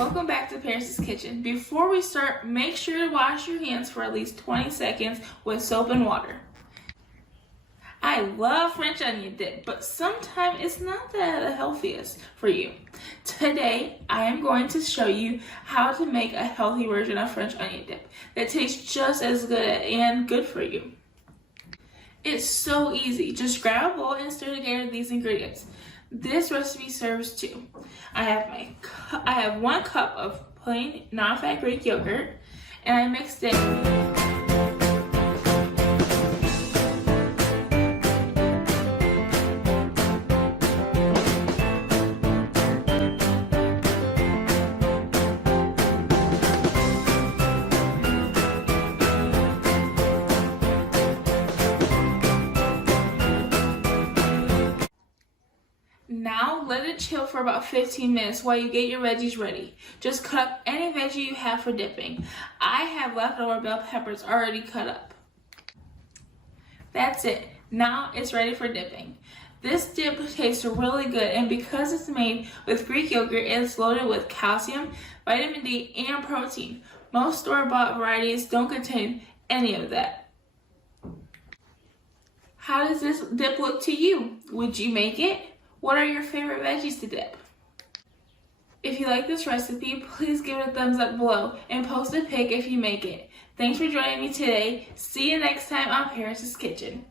Welcome back to Paris' Kitchen. Before we start, make sure to wash your hands for at least 20 seconds with soap and water. I love French onion dip, but sometimes it's not the healthiest for you. Today, I am going to show you how to make a healthy version of French onion dip that tastes just as good and good for you. It's so easy. Just grab a bowl and stir together these ingredients. This recipe serves two. I have 1 cup of plain non-fat Greek yogurt, and I mixed it. Now let it chill for about 15 minutes while you get your veggies ready. Just cut up any veggie you have for dipping. I have leftover bell peppers already cut up. That's it. Now it's ready for dipping. This dip tastes really good, and because it's made with Greek yogurt, it's loaded with calcium, vitamin D, and protein. Most store-bought varieties don't contain any of that. How does this dip look to you? Would you make it? What are your favorite veggies to dip? If you like this recipe, please give it a thumbs up below and post a pic if you make it. Thanks for joining me today. See you next time on Paris' Kitchen.